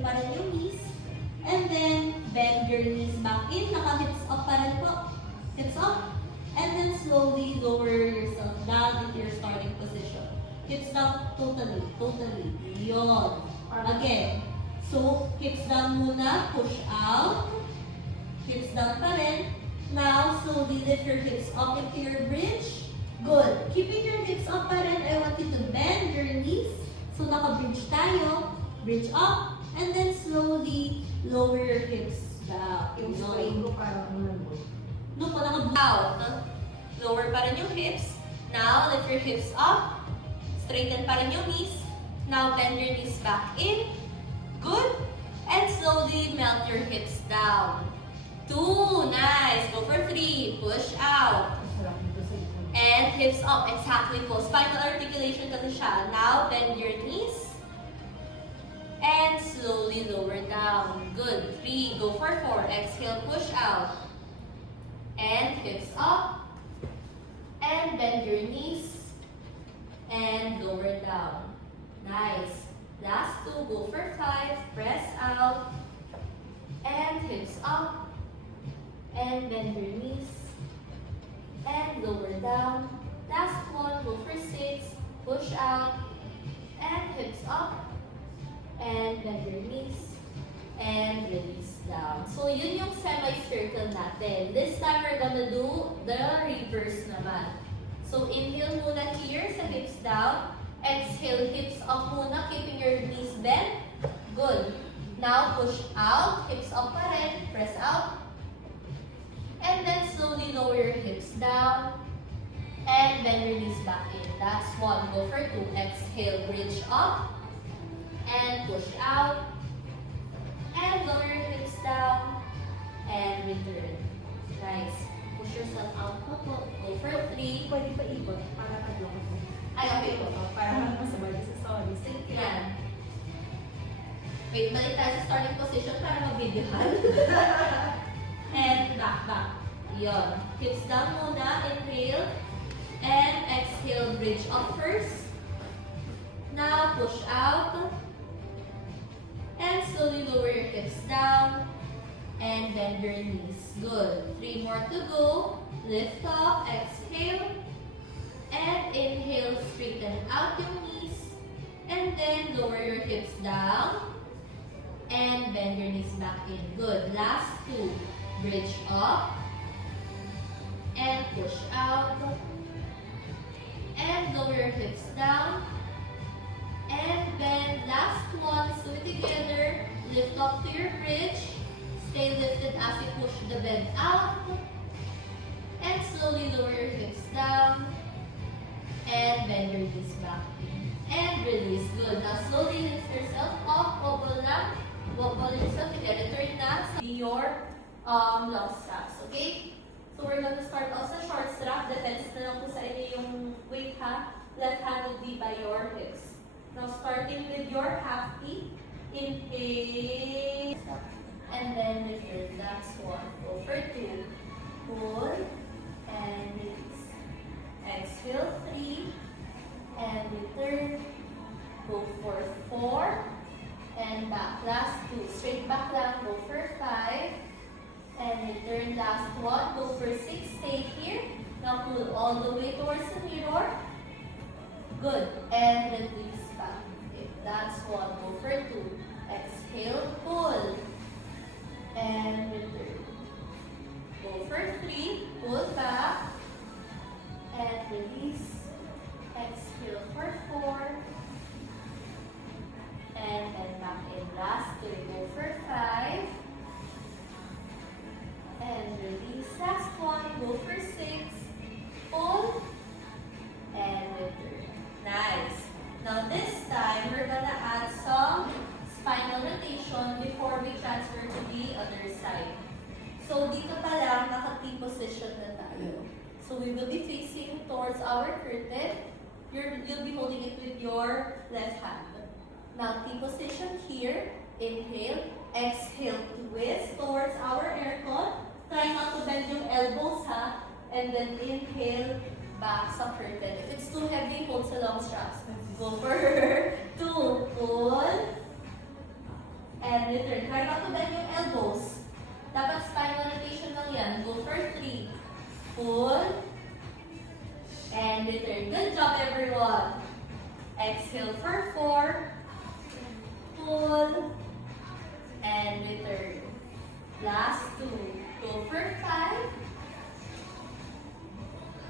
straighten pa rin yung knees. And then, bend your knees back in. Naka-hips up pa rin po. Hips up. And then slowly lower yourself down into your starting position. Hips down totally. Yun. Again. So, hips down muna. Push out. Hips down pa rin. Now, slowly lift your hips up into your bridge. Good. Keeping your hips up pa rin, I want you to bend your knees. So, naka-bridge tayo. Bridge up. And then slowly lower your hips back. Yung spray ko parang umambot. No, parang out. Lower pa rin yung hips. Now, lift your hips up. Straighten pa rin yung knees. Now, bend your knees back in. Good. And slowly melt your hips down. 2. Nice. Go for 3. Push out. Sarap dito sa ito. And hips up. Exactly po. Spinal articulation kasi siya. Now, bend your knees. And slowly lower down. Good. 3. Go for 4. Exhale. Push out. And hips up. And bend your knees. And lower down. Nice. Last 2. Go for 5. Press out. And hips up. And bend your knees. And lower down. Last 1. Go for 6. Push out. And hips up. And bend your knees. And release down. So, yun yung semi-circle natin. This time, we're gonna do the reverse naman. So, inhale muna here sa hips down. Exhale, hips up muna, keeping your knees bent. Good. Now, push out. Hips up pa rin. Press out. And then, slowly lower your hips down. And bend your knees back in. That's 1. Go for 2. Exhale, bridge up. And push out. And lower your hips down. And return. Nice. Push yourself out po po. Go for 3. Pwede pa ikot para kadlong ko. Ay, okay po. Para masabay sa story. Sige yan. Wait, balik tayo sa starting position para mag-videohan. And back. Yun. Hips down muna. Inhale. And exhale. Bridge up first. Now, push out. And slowly lower your hips down. And bend your knees. Good. 3 more to go. Lift up. Exhale. And inhale. Straighten out your knees. And then lower your hips down. And bend your knees back in. Good. Last 2. Bridge up. And push out. And lower your hips down. And bend. Last 1. Let's do it together. Lift up to your bridge. Stay lifted as you push the bend out. And slowly lower your hips down. And bend your knees back in. And release. Good. Now slowly lift yourself up. Wobble lang. Wobble yourself again. Return na sa your long straps. Okay? So we're going to start also short strap. Depends na lang po sa inyo yung weight ha. Left hand would be by your hips. Now, starting with your half T, inhale, and then return. That's 1. Go for 2. Pull, and release. Exhale, 3, and return. Go for 4, and back. Last 2. Straight back lang. Go for 5, and return. Last 1. Go for 6. Stay here. Now, pull all the way towards the mirror. Good. And release. That's 1. Go for 2. Exhale, pull. And return. Go for 3. Pull back. And release. Exhale for 4. And then back in. Last 3. Go for 5. And release. Last 1. Go for 6. Pull. And return. Nice. Now this time, we're gonna add some spinal rotation before we transfer to the other side. So dito pa lang, naka-T position na tayo. So we will be facing towards our curtain. You'll be holding it with your left hand. Now T position here. Inhale. Exhale. Twist towards our aircon. Try not to bend yung elbows ha. And then inhale. Back sa curtain. If it's too heavy, hold sa long straps. Go for 2. Pull. and return. Try not to bend yung elbows. Dapat spinal rotation lang yan. Go for 3. Pull. And return. Good job, everyone. Exhale for 4. Pull. And return. Last 2. Go for 5.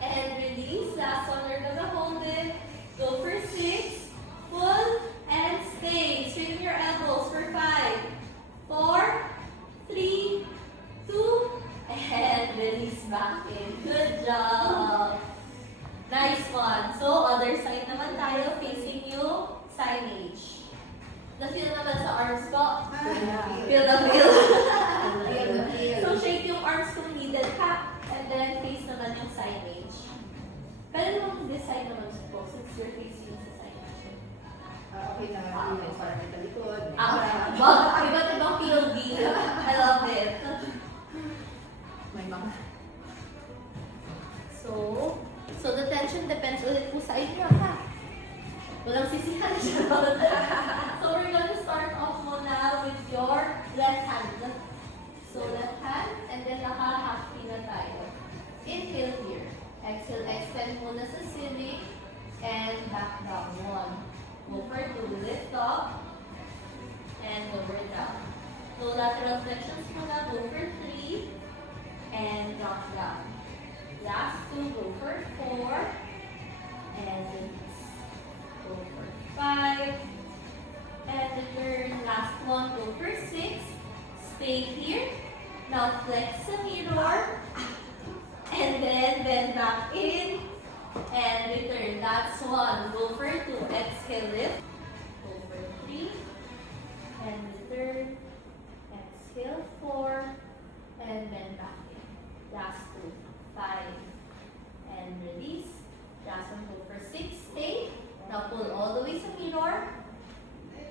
And release. Last one, you're gonna hold it. Go for 6. Pull. And stay. Straighten your elbows for 5. 4. 3. 2. And release back in. Good job. Nice one. So, other side naman tayo. Facing you. Signage. Na-feel naman sa arms ko. Feel na feel. So, shake yung arms kung needed ha. And then, face naman yung signage. Pwede naman this side naman po since you're facing sa signage. Okay na, yung parang may talikod. Iba't ibang POV. I love it. May mga... So the tension depends ulit kung sa inyo ha. Walang sisihan siya. So we're gonna start off muna with your left hand. So left hand, and then naka-half na tayo. Inhale here. Exhale, extend muna sa ceiling, and back down. 1. Go for 2. Lift up, and lower down. So lateral flexions muna. Go for 3, and drop down. Last 2, go for 4, and release. Go for 5, and return. Last one, go for 6. Stay here. Now flex the mirror, and then bend back in, and return. That's 1. Go for 2. Exhale, lift. Go for 3, and return. Exhale, 4, and bend back in. Last 2. 5, and release. Last one, go for 6, stay. Now pull all the way to mirror,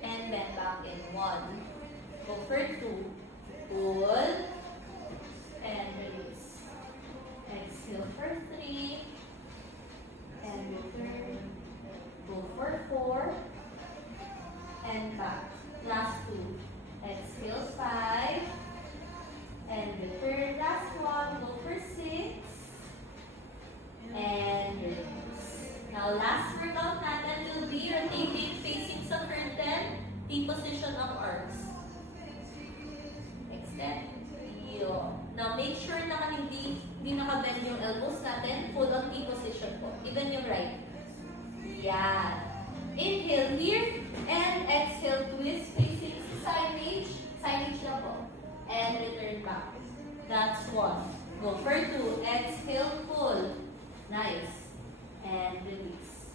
and bend back in. 1, go for 2, pull, and release. Exhale for 3, and return. Go for 4, and back. Last 2, exhale 5, and return. Last one, go for 6, and release. Now, last workout natin will be rotating facing sa curtain, T-position of arms. Extend. Yo. Now, make sure na hindi nakabend yung elbows natin. Full on T-position po. Even yung right. Yan. Inhale here, and exhale, twist facing signage. Signage na po. And return back. That's 1. Go for 2. Exhale, pull. Nice. And release.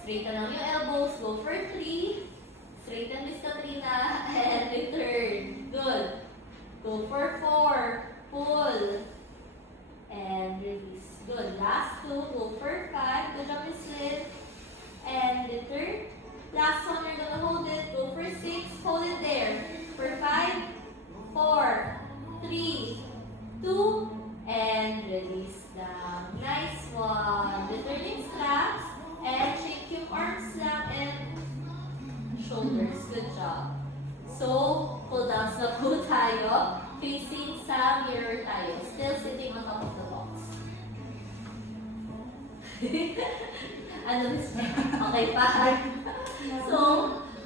Straighten lang yung elbows. Go for 3. Straighten Miss Katrina. And return. Good. Go for 4. Pull. And release. Good. Last 2. Go for 5. Good job, Miss Lynn. And return. Last one, you're gonna hold it. Go for 6. Hold it there. For 5, 4, 3, 2, and release down. Nice one. Returning straps, and shake yung arms lang and shoulders. Good job. So, pull downs na po tayo. Facing sa mirror tayo. Still sitting on top of the box. Ano, Miss? Okay pa. So,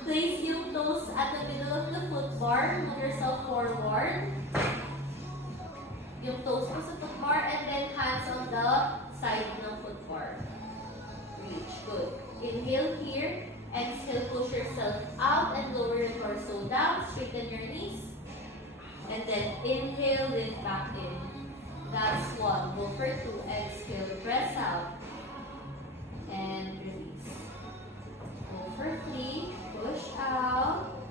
place yung toes at the middle of the foot bar. Move yourself forward. Yung toes mo sa foot bar, and then hands on the side ng foot bar. Reach. Good. Inhale here. Exhale, push yourself out and lower your torso down. Straighten your knees. And then inhale, lift back in. That's 1. Go for 2. Exhale, press out. And release. Go for 3. Push out.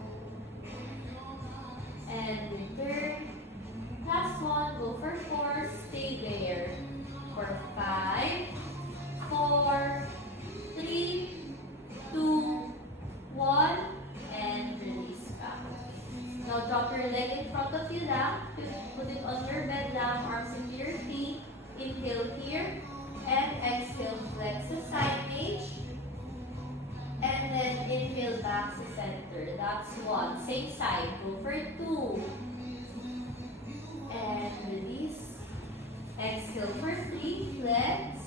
And return. Last one. Go for 4. Stay there. For 5, 4, 3, 2, 1, and release back. Now drop your leg in front of you now. Put it on your bed now. Arms into your feet. Inhale here. And exhale, flex the side edge. And then inhale back to center. That's 1. Same side. Go for 2. And release. Exhale for 3. Flex.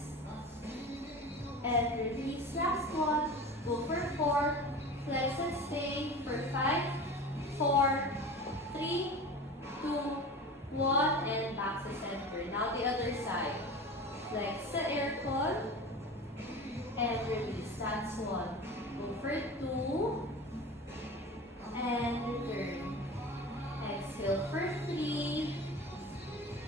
And release. Last 1. Go for 4. Flex and stay for 5, 4, 3, 2, 1, and back to center. Now the other side. Flex the air con. And release. That's 1. Go for 2. And return. Exhale for 3.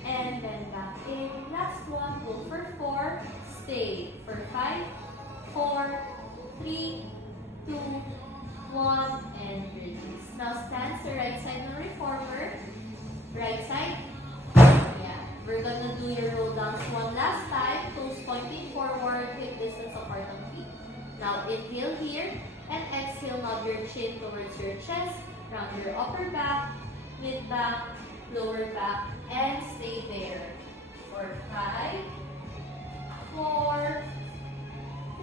And then back in. Last 1. Go for 4. Stay for 5, 4, 3, 2, 1, and release. Now stand sa right side ng reformer. Right side. Yeah. We're gonna do your roll downs one last time. Toes pointing forward, hip distance apart ng feet. Now inhale here and exhale. Nod your chin towards your chest. Round your upper back, mid back, lower back, and stay there for 5, 4,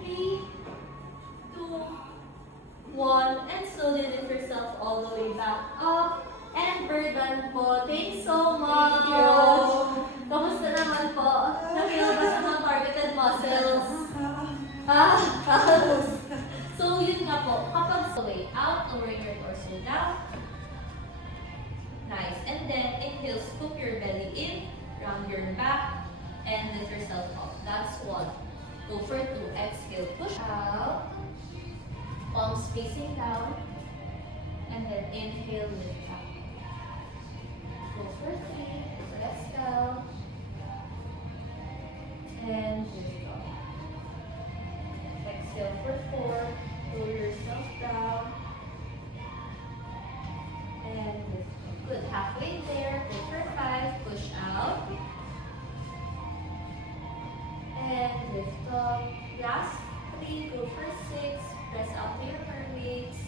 3, 2, 1, and slowly lift yourself all the way back up. And we're done po. Thanks so much! Thank you. Kamusta naman po? Na-feel ba sa mga targeted muscles? So, yun nga po. Kapag way out, lowering your torso down. Nice. And then, inhale, scoop your belly in, round your back, and lift yourself up. That's 1. Go for 2. Exhale, push out. Palms facing down. And then inhale, lift up. Go for 3. Rest down. And lift up. Exhale for 4. Roll yourself down. And lift up. Good. Halfway there. Go for 5. Push out. And lift up. Last 3. Go for 6. Press out to your mermaids.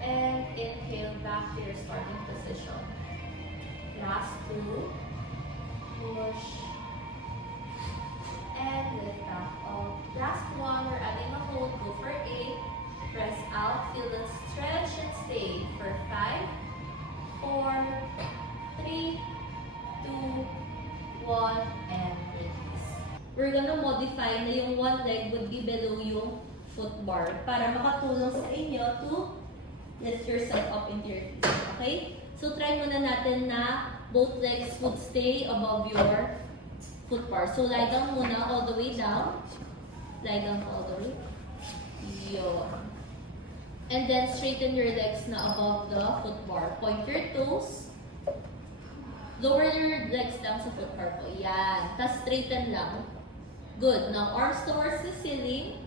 And inhale back to your starting position. Last 2. Push. And lift back up. Last 1. We're adding a hold. Go for 8. Press out. Feel the stretch and stay for 5, 4, 3, 2, 1, and release. We're gonna modify na yung one leg would be below yung foot bar para makatulong sa inyo to lift yourself up into your knees. Okay? So try muna natin na both legs would stay above your foot bar. So lie down muna all the way down. Lie down all the way. Yun. And then straighten your legs na above the foot bar. Point your toes. Lower your legs down sa foot bar po. Yan. Tapos straighten lang. Good. Now arms towards the ceiling.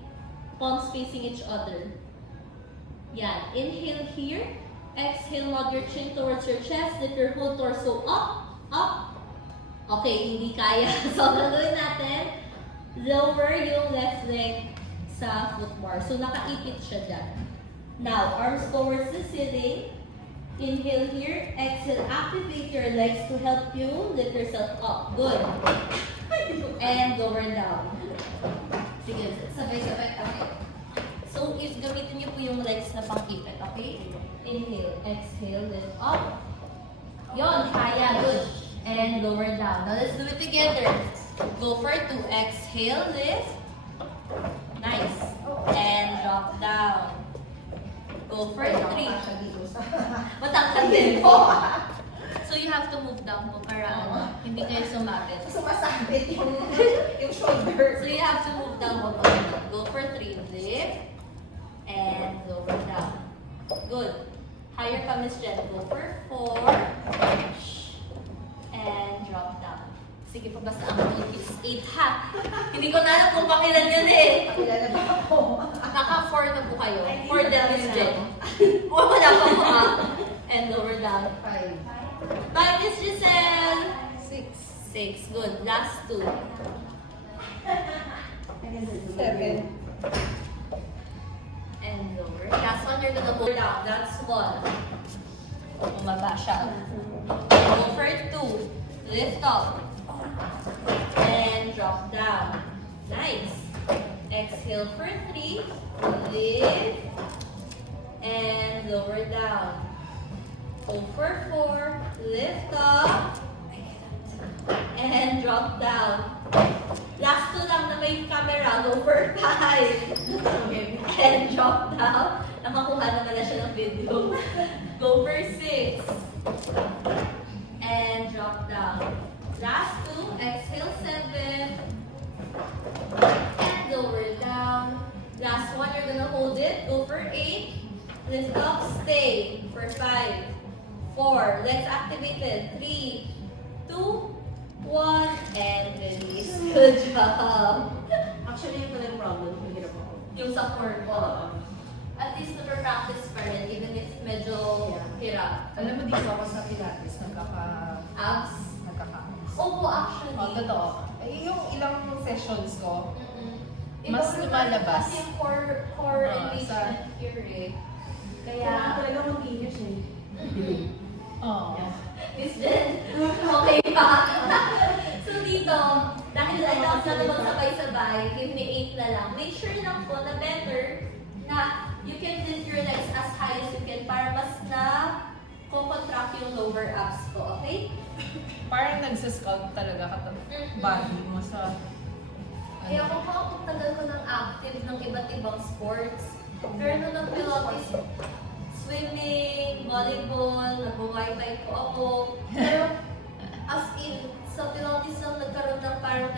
Palms facing each other. Yan. Inhale here. Exhale, nod your chin towards your chest. Lift your whole torso up, up. Okay, hindi kaya. So, gagawin natin. Lower yung left leg sa foot bar. So, nakaipit siya dyan. Now, arms towards the ceiling. Inhale here. Exhale, activate your legs to help you lift yourself up. Good. And lower down. Sige, sabay-sabay. Okay. So, if gamitin niyo po yung legs na pang-ipit, okay? Inhale, exhale, lift up. Yon, kaya, good. And lower down. Now, let's do it together. Go for 2. Exhale, lift. Nice. And drop down. Go for 3. Matangkad din po. So, you have to move down po para hindi kayo sumabit. Sumasabit yung shoulder. So, you have to move down po. Go for 3. Lift. And lower down. Good. Higher ka, Miss Jen. Go for 4. And drop down. Sige pa, basta ang is 8 ha. Hindi ko na alam kung pakilan yun eh. Kilala ba ako? Naka 4 na po kayo. 4 din, Miss Jen. Wala pa po ha. And lower down. 5. Bye, Miss Giselle. 6. 6. Good. Last 2. 7. And lower. Last one, you're gonna go down. That's 1. Bumaba siya. Go for 2. Lift up. And drop down. Nice. Exhale for 3. Lift. And lower down. Go for 4. Lift up. And drop down. Last 2 lang na may camera. Go for 5. And drop down. Nakakuha naman na siya ng video. Go for 6. And drop down. Last 2. Exhale 7. And lower down. Last 1, you're gonna hold it. Go for 8. Lift up, stay. For 5. 4. Let's activate it. 3, 2, 1, and release. Good job. Actually, yung pala yung problem. Mahirap ako. Yung sa core ko. At least na-practice pa rin, even if medyo hirap. Alam mo dito ako sa Pilates, Abs? nagkaka-abs. Opo, actually. Totoo. Yung ilang sessions ko, Mm-mm. Mas Iba lumalabas. Kasi core Sa- engagement here eh. Kaya Kaya, talaga mag-inis eh. oo. Miss Jen, okay pa? So dito, dahil I love na naman sabay-sabay, give me 8 na lang. Make sure lang po na better na you can lift your legs as high as you can para mas na contract yung lower abs ko, okay? Parang nagsasculpt talaga ka body mo sa... Kaya kung tagal ko ng active ng iba't ibang sports, pero nung nag-pilates, swimming, volleyball, nag-muay thai po ako. Pero as in, sa pilates lang nagkaroon ng parang